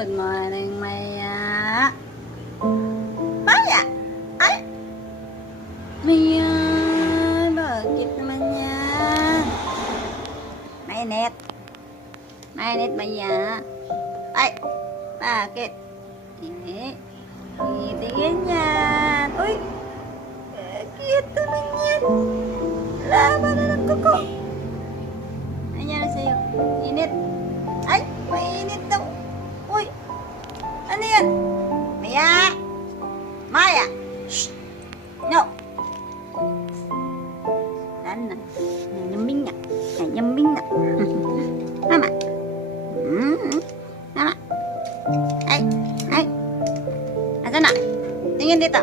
Good morning, Maya. Maya! Ay! Maya, bakit naman yan? Mainit. Mainit, Maya. Ay! Bakit? Hindi ganyan. Uy! Cute naman yan. Laban na ng kuko. Ayan na sa'yo. Init. Ay! Mainit daw. Uy! Ano yan? Maya! Maya! Shh! No! Ano? Nanyambing na. Nanyambing na. Mama! Mama! Ay! Ay! Asa na? Tingin dito.